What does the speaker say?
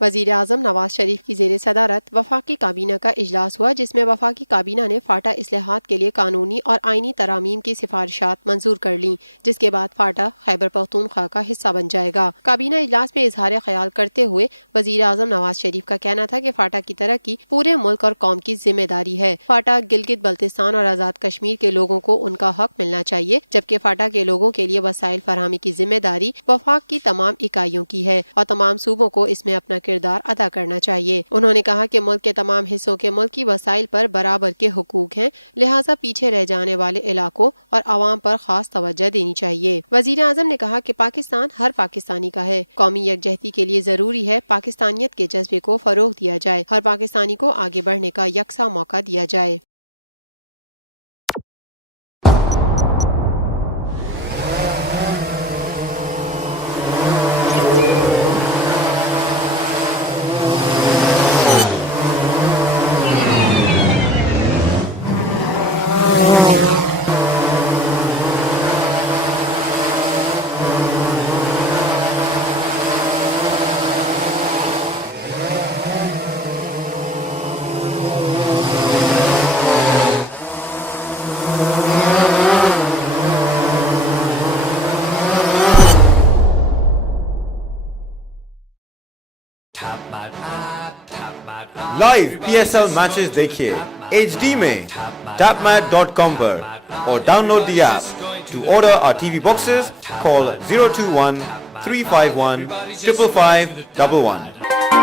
वज़ीर आज़म नवाज शरीफ की ज़ेर सदारत वफाकी काबीना का इजलास हुआ, जिसमें वफाकी काबीना ने फाटा इस्लाहात के लिए कानूनी और आइनी तरामीम की सिफारिशात मंजूर कर लीं, जिसके बाद फाटा खैबर पख्तूनख्वा का हिस्सा बन जाएगा। काबीना इजलास में इजहार ख्याल करते हुए वज़ीर आज़म नवाज शरीफ का कहना था कि फाटा की तरक्की पूरे मुल्क और कौम की जिम्मेदारी है। फाटा गिलगित बल्तिस्तान और आज़ाद कश्मीर के लोगों को उनका हक मिलना चाहिए, जबकि फाटा के लोगों के लिए वसाइल फराहमी की जिम्मेदारी वफाक की तमाम इकाइयों की है और तमाम सूबों को इसमें अपना किरदार अदा करना चाहिए। उन्होंने कहा कि मुल्क के तमाम हिस्सों के मुल्की वसाइल पर बराबर के हुकूक हैं, लिहाजा पीछे रह जाने वाले इलाकों और आवाम पर खास तवज्जो देनी चाहिए। वज़ीर आज़म ने कहा कि पाकिस्तान हर पाकिस्तानी का है। कौमी यकजहती के लिए जरूरी है पाकिस्तानियत के जज्बे को फरोग दिया जाए, हर पाकिस्तानी को आगे बढ़ने का यकसा मौका दिया जाए। लाइव PSL मैचेस देखिए HD में tapmat.com पर और download the app. To order our TV boxes, call 021 351 55511.